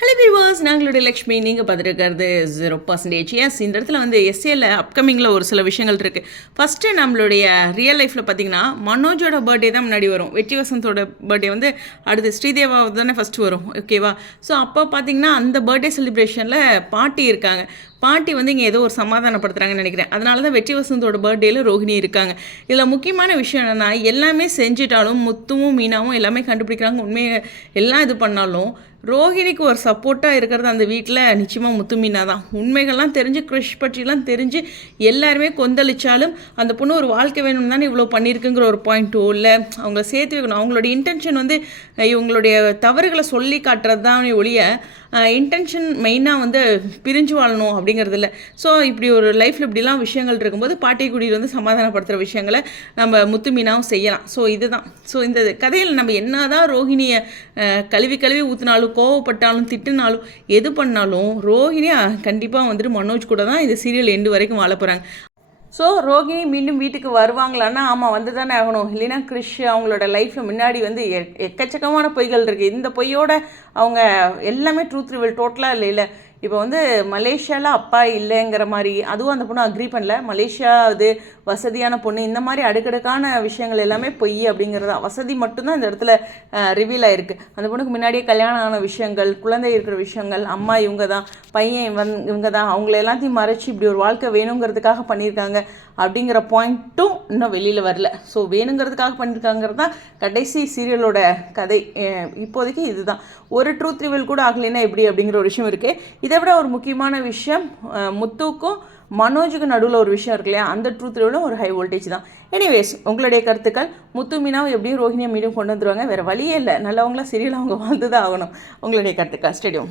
Hello viewers நாங்களுடைய Lakshmi. நீங்கள் பார்த்துருக்கிறது zero percentage S இந்த இடத்துல வந்து எஸ்ஏல அப்கமிங்கில் ஒரு சில விஷயங்கள் இருக்குது ஃபஸ்ட்டு நம்மளுடைய ரியல் லைஃப்பில் பார்த்தீங்கன்னா மனோஜோட பர்த்டே தான் முன்னாடி வரும். வெற்றி வசந்தோட பர்த்டே வந்து அடுத்து ஸ்ரீதேவா தானே ஃபஸ்ட்டு வரும். ஓகேவா ஸோ அப்போ பார்த்தீங்கன்னா அந்த பர்த்டே செலிப்ரேஷனில் பாட்டி இருக்காங்க. பாட்டி வந்து இங்கே ஏதோ ஒரு சமாதானப்படுத்துகிறாங்கன்னு நினைக்கிறேன். அதனால தான் வெற்றி வசந்தோட பர்த்டேல ரோஹிணி இருக்காங்க. இதில் முக்கியமான விஷயம் என்னென்னா எல்லாமே செஞ்சிட்டாலும் முத்துவும் மீனாவும் எல்லாமே கண்டுபிடிக்கிறாங்க. உண்மையை எல்லாம் இது பண்ணாலும் ரோஹிணிக்கு ஒரு சப்போர்ட்டாக இருக்கிறது அந்த வீட்டில் நிச்சயமாக முத்து மீனாக தான். உண்மைகள்லாம் தெரிஞ்சு கிருஷ் பற்றிலாம் தெரிஞ்சு எல்லாருமே கொந்தளிச்சாலும் அந்த பொண்ணு ஒரு வாழ்க்கை வேணும் தானே இவ்வளோ பண்ணியிருக்குங்கிற ஒரு பாயிண்ட்டோ இல்லை அவங்கள சேர்த்து வைக்கணும். அவங்களோட இன்டென்ஷன் வந்து இவங்களுடைய தவறுகளை சொல்லி காட்டுறது தான் ஒழிய இன்டென்ஷன் மெயினாக வந்து பிரிஞ்சு வாழணும் அப்படி அப்படிங்கிறது இல்லை ஸோ இப்படி ஒரு லைஃப்பில் இப்படிலாம் விஷயங்கள் இருக்கும்போது பாட்டி குடியில் வந்து சமாதானப்படுத்துகிற விஷயங்களை நம்ம முத்துமீனாவும் செய்யலாம். ஸோ இதுதான். ஸோ இந்த கதையில் நம்ம என்னதான் ரோஹிணியை கழுவி கழுவி ஊற்றினாலும் கோவப்பட்டாலும் திட்டுனாலும் எது பண்ணாலும் ரோஹிணி கண்டிப்பாக வந்துட்டு மனோஜ் கூட தான் இந்த சீரியல் எண்டு வரைக்கும் வாழ போகிறாங்க ஸோ ரோகிணி மீண்டும் வீட்டுக்கு வருவாங்களான்னா ஆமாம் வந்து தானே ஆகணும். இல்லைன்னா கிறிஷ் அவங்களோட லைஃப்பில் முன்னாடி வந்து எக்கச்சக்கமான பொய்கள் இருக்குது இந்த பொய்யோட அவங்க எல்லாமே ட்ரூத் ரிவல் டோட்டலாக இல்லை இல்லை. இப்போ வந்து மலேசியாவில் அப்பா இல்லைங்கிற மாதிரி அதுவும் அந்த பொண்ணு அக்ரி பண்ணல. மலேசியா அது வசதியான பொண்ணு இந்த மாதிரி அடுக்கடுக்கான விஷயங்கள் எல்லாமே பொய் அப்படிங்கிறது தான் வசதி மட்டும்தான் இந்த இடத்துல ரிவீல் ஆயிருக்கு. அந்த பொண்ணுக்கு முன்னாடியே கல்யாணம் ஆன விஷயங்கள் குழந்தை இருக்கிற விஷயங்கள் அம்மா இவங்க தான் பையன் வந் இவங்க தான் அவங்கள எல்லாத்தையும் மறைச்சி இப்படி ஒரு வாழ்க்கை வேணுங்கிறதுக்காக பண்ணியிருக்காங்க அப்படிங்கிற பாயிண்ட்டும் இன்னும் வெளியில் வரல. ஸோ வேணுங்கிறதுக்காக பண்ணியிருக்காங்கிறது தான் கடைசி சீரியலோட கதை. இப்போதைக்கு இதுதான். ஒரு ட்ரூத் ரிவீல் கூட ஆகலைன்னா எப்படி அப்படிங்கிற ஒரு விஷயம் இருக்குது இதை விட ஒரு முக்கியமான விஷயம் முத்துக்கும் மனோஜுக்கு நடுவில் ஒரு விஷயம் இருக்கு இல்லையா? அந்த ட்ரூத்தில் ஒரு ஹை வோல்டேஜ் தான். எனிவேஸ் உங்களுடைய கருத்துக்கள் முத்து மீனாவும் எப்படியும் ரோஹிணியை மீண்டும் கொண்டு வந்துருவாங்க. வேறு வழியே இல்லை. நல்லவங்களாம் சீரியல் அவங்க வாழ்ந்து தான் ஆகணும். உங்களுடைய கருத்துக்கள் ஸ்டேடியம்